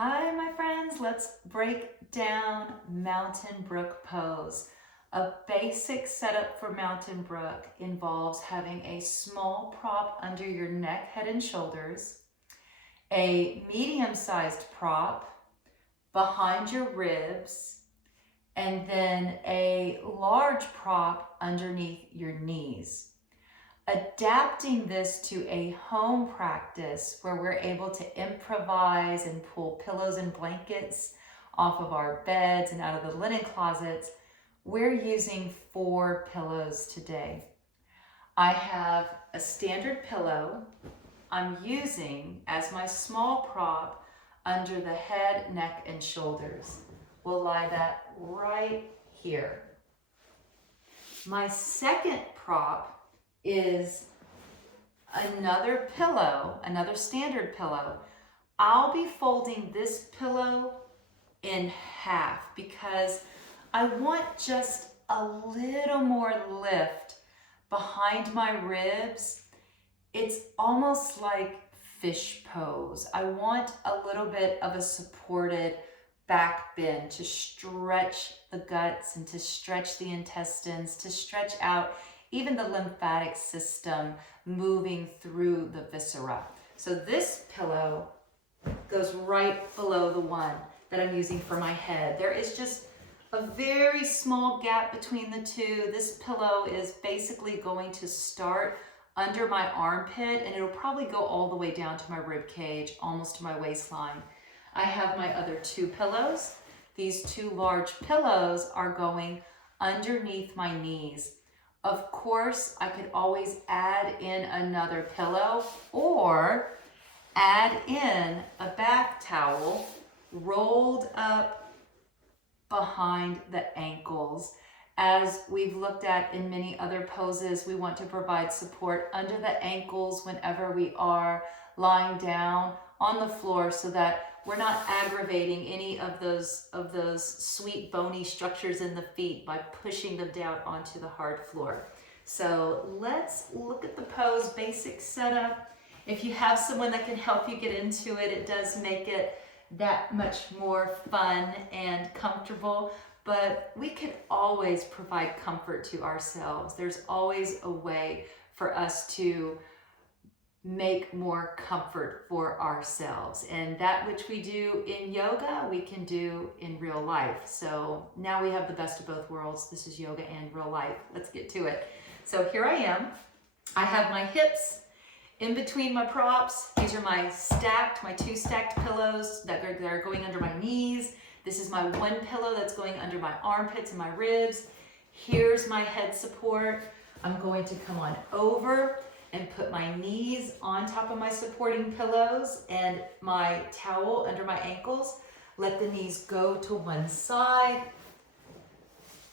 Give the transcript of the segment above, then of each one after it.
Hi, my friends. Let's break down Mountain Brook pose. A basic setup for Mountain Brook involves having a small prop under your neck, head, and shoulders, a medium-sized prop behind your ribs, and then a large prop underneath your knees. Adapting this to a home practice where we're able to improvise and pull pillows and blankets off of our beds and out of the linen closets, we're using 4 pillows today. I have a standard pillow I'm using as my small prop under the head, neck, and shoulders. We'll lie that right here. My second prop is another pillow, another standard pillow. I'll be folding this pillow in half because I want just a little more lift behind my ribs. It's almost like fish pose. I want a little bit of a supported back bend to stretch the guts and to stretch the intestines, to stretch out even the lymphatic system moving through the viscera. So this pillow goes right below the one that I'm using for my head. There is just a very small gap between the two. This pillow is basically going to start under my armpit and it'll probably go all the way down to my rib cage, almost to my waistline. I have my other 2 pillows. These 2 large pillows are going underneath my knees. Of course, I could always add in another pillow or add in a bath towel rolled up behind the ankles. As we've looked at in many other poses, we want to provide support under the ankles whenever we are lying down on the floor so that we're not aggravating any of those sweet bony structures in the feet by pushing them down onto the hard floor. So let's look at the pose, basic setup. If you have someone that can help you get into it, it does make it that much more fun and comfortable, but we can always provide comfort to ourselves. There's always a way for us to make more comfort for ourselves. And that which we do in yoga, we can do in real life. So now we have the best of both worlds. This is yoga and real life. Let's get to it. So here I am. I have my hips in between my props. These are my 2 stacked pillows that are going under my knees. This is my 1 pillow that's going under my armpits and my ribs. Here's my head support. I'm going to come on over and put my knees on top of my supporting pillows and my towel under my ankles. Let the knees go to one side.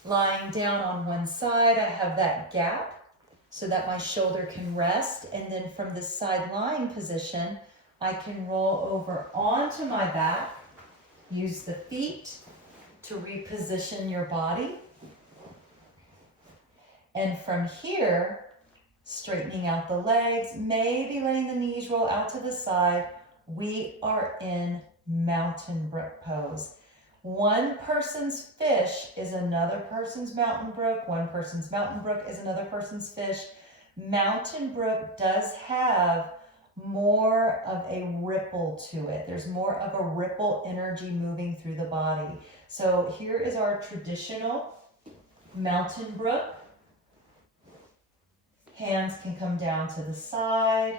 Lying down on one side, I have that gap so that my shoulder can rest. And then from this side lying position, I can roll over onto my back. Use the feet to reposition your body. And from here, straightening out the legs, maybe letting the knees roll out to the side. We are in Mountain Brook pose. One person's fish is another person's Mountain Brook. One person's Mountain Brook is another person's fish. Mountain Brook does have more of a ripple to it. There's more of a ripple energy moving through the body. So here is our traditional Mountain Brook. Hands can come down to the side.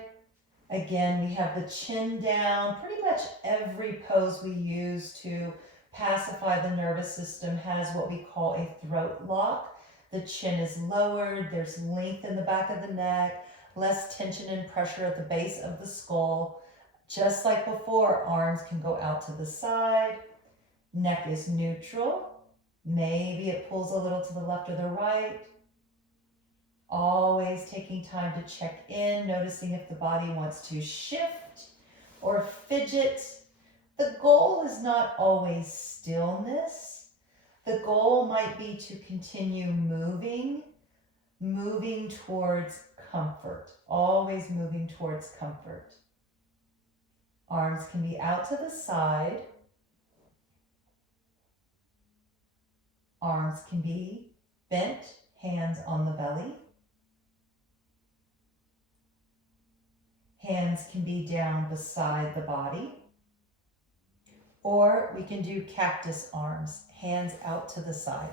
Again, we have the chin down. Pretty much every pose we use to pacify the nervous system has what we call a throat lock. The chin is lowered. There's length in the back of the neck, less tension and pressure at the base of the skull. Just like before, arms can go out to the side. Neck is neutral. Maybe it pulls a little to the left or the right. Always taking time to check in, noticing if the body wants to shift or fidget. The goal is not always stillness. The goal might be to continue moving towards comfort, always moving towards comfort. Arms can be out to the side. Arms can be bent, hands on the belly. Hands can be down beside the body. Or we can do cactus arms, hands out to the side.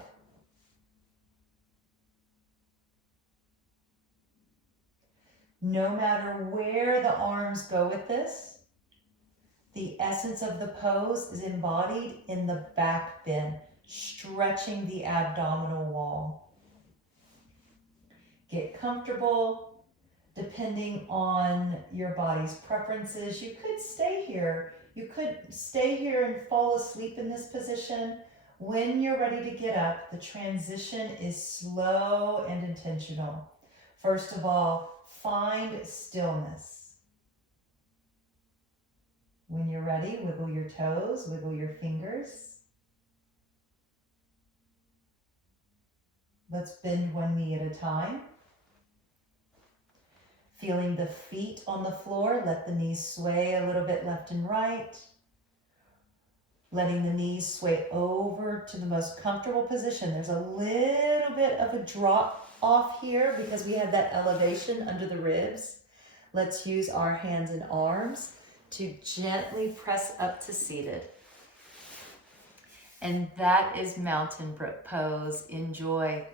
No matter where the arms go with this, the essence of the pose is embodied in the back bend, stretching the abdominal wall. Get comfortable. Depending on your body's preferences, you could stay here. You could stay here and fall asleep in this position. When you're ready to get up, the transition is slow and intentional. First of all, find stillness. When you're ready, wiggle your toes, wiggle your fingers. Let's bend one knee at a time. Feeling the feet on the floor, let the knees sway a little bit left and right. Letting the knees sway over to the most comfortable position. There's a little bit of a drop off here because we have that elevation under the ribs. Let's use our hands and arms to gently press up to seated. And that is Mountain Brook pose. Enjoy.